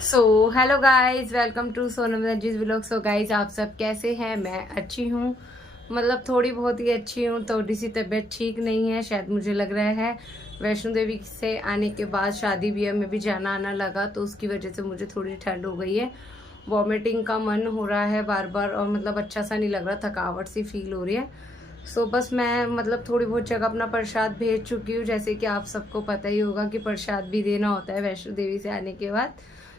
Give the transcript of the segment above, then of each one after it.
So hello guys, welcome to Sonam Ranjeet vlog. So guys, आप सब कैसे हैं? मैं अच्छी हूँ, मतलब थोड़ी बहुत ही अच्छी हूँ। थोड़ी सी तबीयत ठीक नहीं है, शायद मुझे लग रहा है वैष्णो देवी से आने के बाद शादी ब्याह में भी जाना आना लगा, तो उसकी वजह से मुझे थोड़ी ठंड हो गई है। वॉमिटिंग का मन हो रहा है बार बार, और मतलब अच्छा सा नहीं लग रहा, थकावट सी फील हो रही है। सो बस मैं मतलब थोड़ी बहुत जगह अपना प्रसाद भेज चुकी हूँ, जैसे कि आप सबको पता ही होगा कि प्रसाद भी देना होता है वैष्णो देवी से आने के बाद।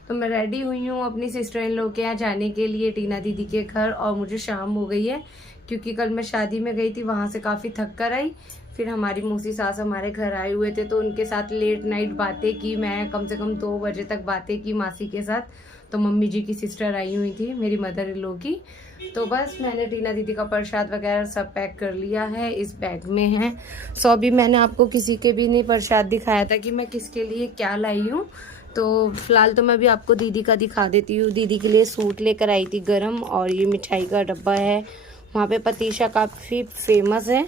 तो मैं रेडी हुई हूँ अपनी सिस्टर इन लॉ के यहाँ जाने के लिए, टीना दीदी के घर, और मुझे शाम हो गई है क्योंकि कल मैं शादी में गई थी, वहाँ से काफ़ी थक कर आई। फिर हमारी मौसी सास हमारे घर आए हुए थे, तो उनके साथ लेट नाइट बातें की, मैं कम से कम 2 बजे तक बातें की मासी के साथ। तो मम्मी जी की सिस्टर आई हुई थी, मेरी मदर इन लॉ की। तो बस मैंने टीना दीदी का प्रसाद वगैरह सब पैक कर लिया है, इस बैग में है। सो अभी मैंने आपको किसी के भी नहीं प्रसाद दिखाया था कि मैं किसके लिए क्या लाई हूँ। तो फिलहाल तो मैं भी आपको दीदी का दिखा देती हूँ। दीदी के लिए सूट लेकर आई थी गरम, और ये मिठाई का डब्बा है। वहाँ पे पतीशा काफ़ी फेमस है,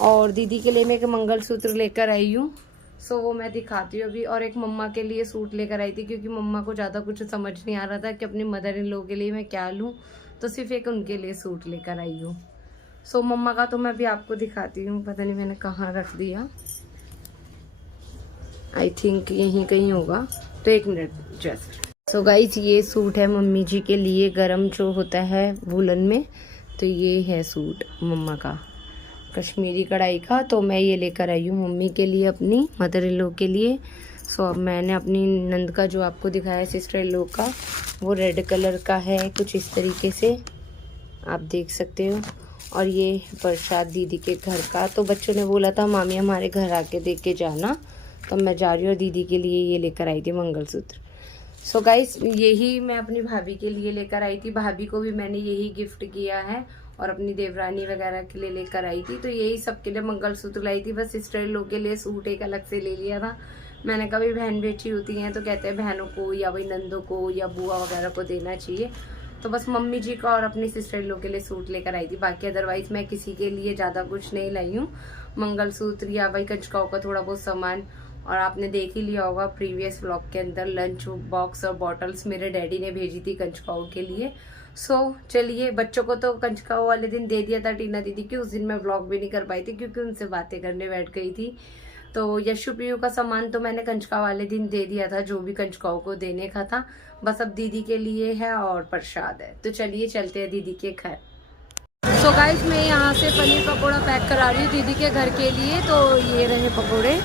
और दीदी के लिए मैं एक मंगलसूत्र लेकर आई हूँ। सो वो मैं दिखाती हूँ अभी। और एक मम्मा के लिए सूट लेकर आई थी, क्योंकि मम्मा को ज़्यादा कुछ समझ नहीं आ रहा था कि अपनी मदर इन लॉ के लिए मैं क्या लूँ, तो सिर्फ एक उनके लिए सूट लेकर आई हूँ। सो मम्मा का तो मैं भी आपको दिखाती हूँ, पता नहीं मैंने कहाँ रख दिया, आई थिंक यहीं कहीं होगा, तो 1 मिनट जस्ट। सो गाइज, ये सूट है मम्मी जी के लिए, गरम जो होता है वुलन में। तो ये है सूट मम्मा का, कश्मीरी कढ़ाई का। तो मैं ये लेकर आई हूँ मम्मी के लिए, अपनी मदर इन लॉ के लिए। सो अब मैंने अपनी नंद का जो आपको दिखाया सिस्टर इन लॉ का, वो रेड कलर का है, कुछ इस तरीके से आप देख सकते हो। और ये प्रसाद दीदी के घर का। तो बच्चों ने बोला था मामी हमारे घर आके देख के जाना, तो मैं जा रही हूँ। दीदी के लिए ये लेकर आई थी मंगलसूत्र। सो गाइस, यही मैं अपनी भाभी के लिए लेकर आई थी। भाभी को भी मैंने यही गिफ्ट किया है, और अपनी देवरानी वगैरह के लिए लेकर आई थी। तो यही सबके लिए मंगलसूत्र लाई थी। बस सिस्टर इन लॉ के लिए सूट एक अलग से ले लिया था। मैंने कभी बहन बेटी होती हैं तो कहते हैं बहनों को या वही नंदों को या बुआ वगैरह को देना चाहिए। तो बस मम्मी जी का और अपनी सिस्टर इन लॉ के लिए सूट लेकर आई थी। बाकी अदरवाइज मैं किसी के लिए ज़्यादा कुछ नहीं लाई हूँ। मंगलसूत्र या वही कंचकाओं का थोड़ा बहुत सामान। और आपने देख ही लिया होगा प्रीवियस व्लॉग के अंदर, लंच बॉक्स और बॉटल्स मेरे डैडी ने भेजी थी कंचकाओं के लिए। सो चलिए, बच्चों को तो कंचकाओं वाले दिन दे दिया था टीना दीदी की। उस दिन मैं व्लॉग भी नहीं कर पाई थी क्योंकि उनसे बातें करने बैठ गई थी। तो यशु पीयू का सामान तो मैंने कंचका वाले दिन दे दिया था, जो भी कंचकाओं को देने का था। बस अब दीदी के लिए है और प्रसाद है। तो चलिए चलते हैं दीदी के घर। सो गाइस, मैं यहाँ से पनीर पकोड़ा पैक करा रही हूँ दीदी के घर के लिए। तो ये रहे पकोड़े।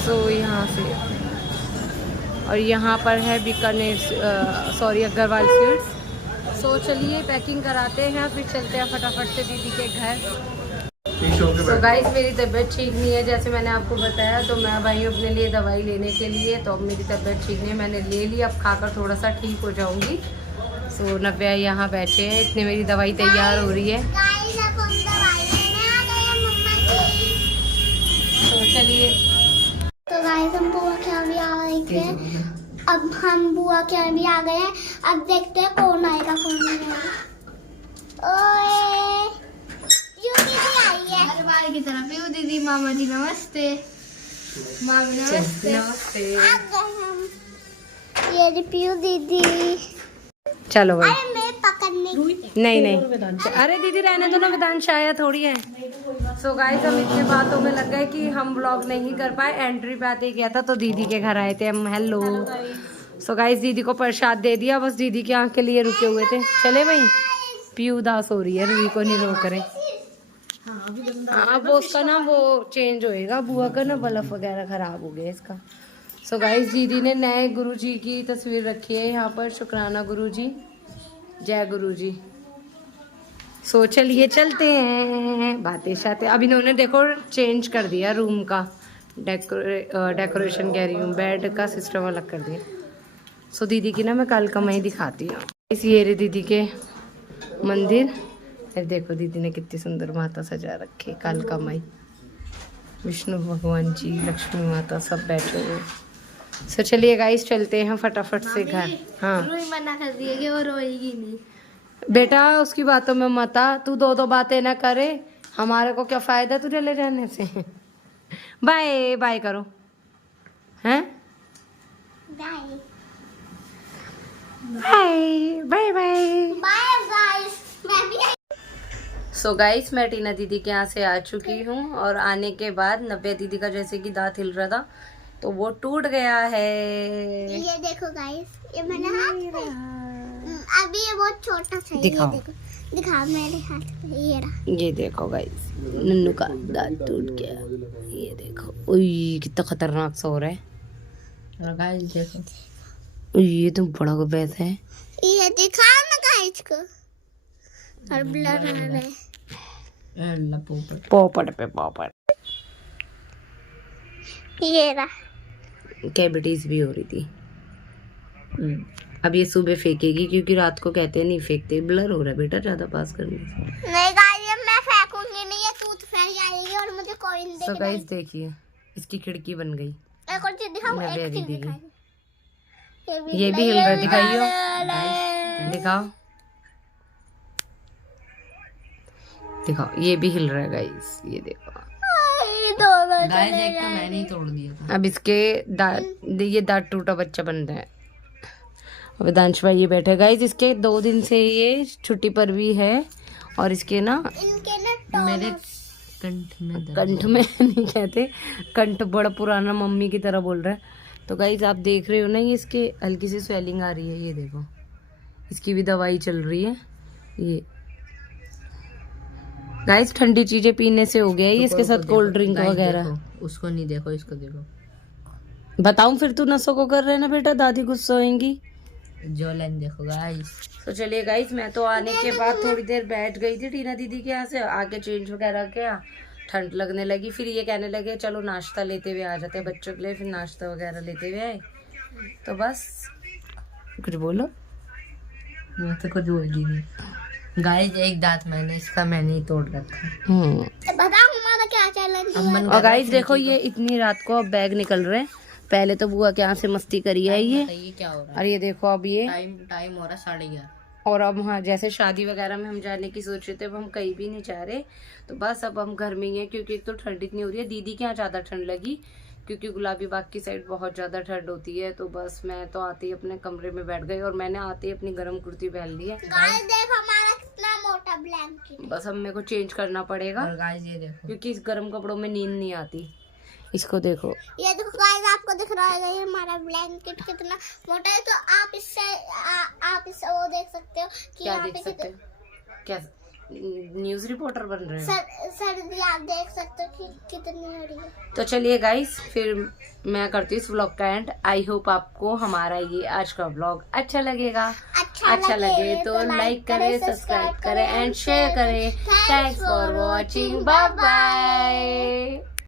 सो यहाँ से, और यहाँ पर है बीकानेर, सॉरी अग्रवाल स्वीट्स। सो चलिए पैकिंग कराते हैं, फिर चलते हैं फटाफट से दीदी के घर। तो गाइस, मेरी तबीयत ठीक नहीं है, जैसे मैंने आपको बताया। तो मैं भाई अपने लिए दवाई लेने के लिए, तो अब मेरी तबीयत ठीक नहीं है, मैंने ले ली। अब खाकर थोड़ा सा ठीक हो जाऊंगी। सो नव्या यहाँ बैठे हैं, इतने मेरी दवाई तैयार हो रही है। तो चलिए। तो गाइस, हम बुआ के यहाँ भी आ गए हैं। अब हम बुआ के यहाँ भी आ गए हैं। अब देखते हैं कौन आएगा कौन नहीं आएगा। ओए, यू दीदी आई है। हर बार की तरह यू दीदी, मामा जी नमस्ते। मामी नमस्ते। नमस्ते। आ गए हम। ये रिप्यू दीदी। चलो भाई। अरे मैं पकड़ने नहीं, अरे दीदी रहने दो ना, वेदांश आया थोड़ी है। सो गाइस, हम इतने बातों में लग गए कि हम व्लॉग नहीं कर पाए। एंट्री पे आते ही किया था, तो दीदी के घर आए थे हम। हेलो। सो गाइस, दीदी को प्रसाद दे दिया, बस दीदी के यहाँ के लिए रुके हुए थे। चले भाई। पी उदास हो रही है, रूही को नहीं रोक रहे। हाँ, वो उसका ना वो चेंज होएगा, बुआ का ना बल्ब वगैरह खराब हो गया इसका। सो गाइस, दीदी ने नए गुरुजी की तस्वीर रखी है यहाँ पर। शुक्राना गुरुजी, जय गुरुजी। सो चलिए चलते हैं, बातें शाते। अब इन्होंने देखो चेंज कर दिया रूम का डेकोरेशन कह रही हूँ, बेड का सिस्टम अलग कर दिया। सो दीदी की ना मैं कल का मैं दिखाती हूँ। इस ये रे दीदी के मंदिर। फिर देखो दीदी ने कितनी सुंदर माता सजा रखी, कल का मई, विष्णु भगवान जी, लक्ष्मी माता सब बैठे हुए। सो चलिए गाइस, चलते हैं फटाफट से घर। हाँ, रूही मना कर रही है कि वो रोएगी नहीं। बेटा उसकी बातों में मत आ, तू दो बातें ना करे, हमारे को क्या फायदा तुझे ले जाने से। बाय बाय करो हैं। Bye. Bye bye. Bye guys, मैं भी सो गाइस मैं टीना दीदी के यहाँ से आ चुकी हूँ और आने के बाद नव्या दीदी का जैसे कि दांत हिल रहा था तो वो टूट गया है। ये देखो गाइस, ये मैंने हाथ पे अभी ये बहुत छोटा सा है। दिखाओ। ये देखो, दिखा मेरे हाथ पे, ये रहा। ये देखो गाइस नन्नू का दांत टूट गया। ये देखो, उई कितना खतरनाक सा हो रहा है। और गाइस देखो, उई ये तो बड़ा वैसा है। ये दिखा ना गाइस को, और ब्लर आ रहा है। पोपट पे पोपट। ये रहा। कैविटीज भी हो रही थी। अब ये सुबह फेंकेगी क्योंकि रात को कहते हैं नहीं फेंकते, ब्लर हो रहा है बेटा ज्यादा पास करने से। नहीं गाइस, मैं फेंकूंगी नहीं, ये टूथ फैल जाएगी और मुझे कॉइन दे। सो गाइस देखिए इसकी खिड़की बन गई। एक और चीज दिखाऊं, नव्या एक चीज दीदी की। दिखाई। ये भी हिल रहा है, दिखाइयो दिखाओ दिखाओ, ये भी हिल रहा है गाइस, ये देखो। गाइस एक तो मैंने ही तोड़ दिया था। अब इसके ये दांत टूटा बच्चा बन रहा है। वेदांश भाई ये बैठे गाइस, इसके 2 दिन से ये छुट्टी पर भी है और इसके ना इनके ना मेरे कंठ में नहीं कहते, कंठ बड़ा पुराना मम्मी की तरह बोल रहा है। तो गाइस आप देख रहे हो ना, ये इसके हल्की सी स्वेलिंग आ रही है, ये देखो। इसकी भी दवाई चल रही है। ये गाइस ठंडी चीजें पीने से हो गया है, इसके साथ कोल्ड ड्रिंक वगैरह। उसको नहीं देखो, इसको देखो। बताऊं फिर तू नसों को कर रहे ना बेटा, दादी गुस्सा होएंगी। जो लाइन देखो गाइस। तो चलिए गाइस मैं तो आने के बाद थोड़ी देर बैठ गई थी टीना दीदी के यहाँ से, आके चेंज वगैरह किया, ठंड लगने लगी। फिर ये कहने लगे चलो नाश्ता लेते हुए आ जाते हैं बच्चों के लिए, फिर नाश्ता वगैरह लेते हुए आए। तो बस कुछ बोलो। मैं तो कुछ बोल ही नहीं। गाइस एक दांत मैंने ही तोड़ रखा। बताओ हमारा क्या चैलेंज है। और गाइस देखो ये इतनी रात को अब बैग निकल रहे हैं। पहले तो बुआ के यहाँ से मस्ती करी है ये क्या हो रहा है? और ये देखो अब ये टाइम हो रहा है 11:30। और अब हाँ जैसे शादी वगैरह में हम जाने की सोच रहे थे, अब हम कहीं भी नहीं जा रहे। तो बस अब हम घर में ही हैं क्योंकि एक तो ठंड इतनी हो रही है। दीदी के यहाँ ज़्यादा ठंड लगी क्योंकि गुलाबी बाग की साइड बहुत ज़्यादा ठंड होती है। तो बस मैं तो आते ही अपने कमरे में बैठ गई और मैंने आते ही अपनी गर्म कुर्ती पहन ली है। गाइस देखो हमारा कितना मोटा ब्लैंकेट। बस अब मेरे को चेंज करना पड़ेगा और गाइस ये देखो, क्योंकि इस गर्म कपड़ों में नींद नहीं आती। इसको देखो, ये देखो गाइस, आपको दिख रहा है ये हमारा ब्लैंकेट कितना मोटा है। तो आप इससे वो देख सकते हो कि क्या यहाँ देख पे सकते हो? क्या न्यूज रिपोर्टर बन रहे हो? सर्दी आप देख सकते हो कि कितनी हो रही है। तो चलिए गाइस फिर मैं करती हूँ इस व्लॉग का एंड। आई होप आपको हमारा ये आज का व्लॉग अच्छा लगेगा। अच्छा लगे तो लाइक करें, सब्सक्राइब करें एंड शेयर करें। Thanks for watching, bye bye.